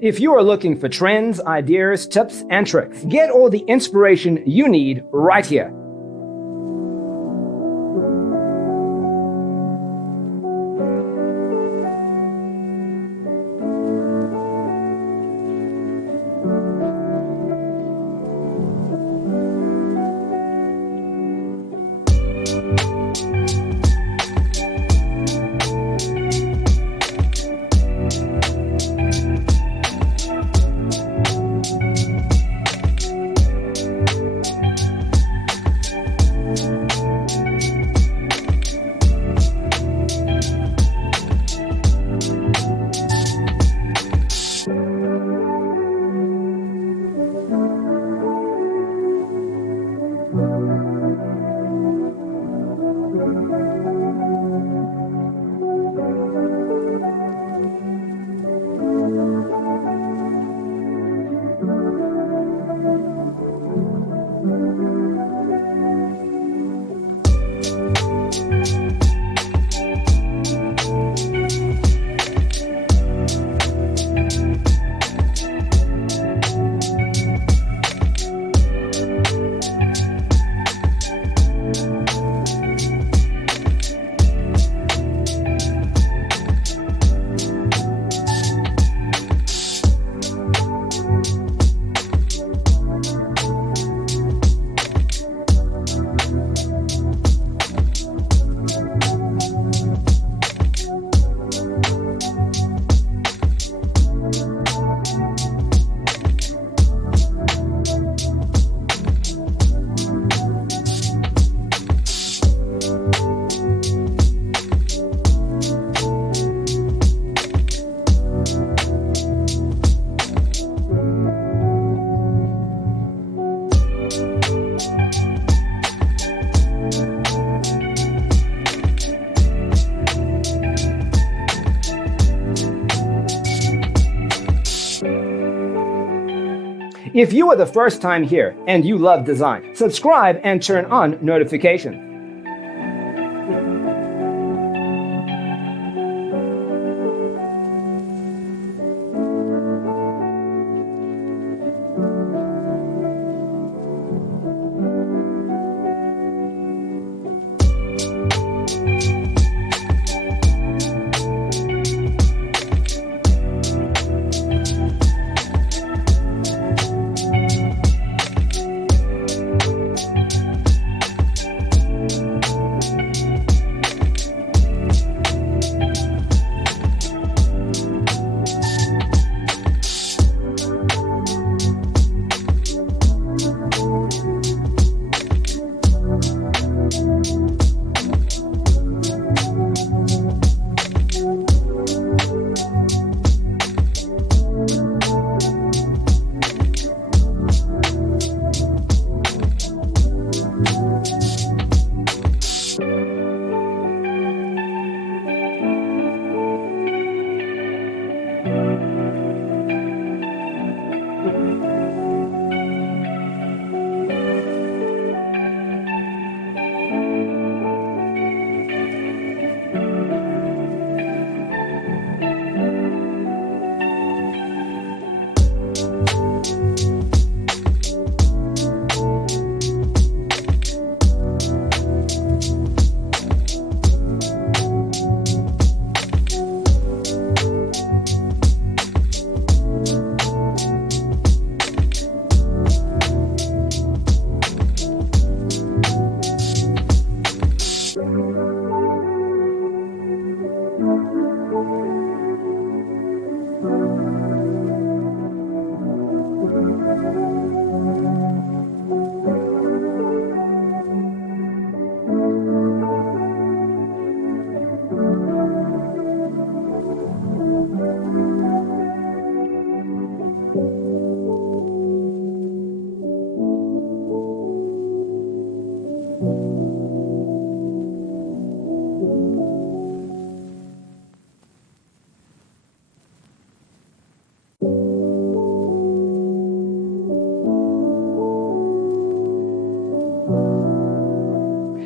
If you are looking for trends, ideas, tips, and tricks, get all the inspiration you need right here. If you are the first time here and you love design, subscribe and turn on notifications.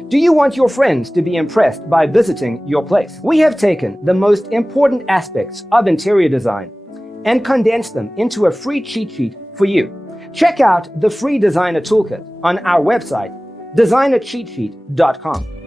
Do you want your friends to be impressed by visiting your place? We have taken the most important aspects of interior design and condense them into a free cheat sheet for you. Check out the free Designer Toolkit on our website, designercheatsheet.com.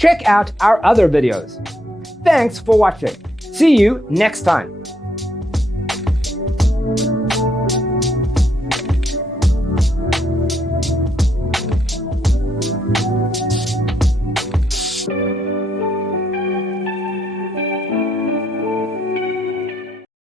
Check out our other videos. Thanks for watching. See you next time.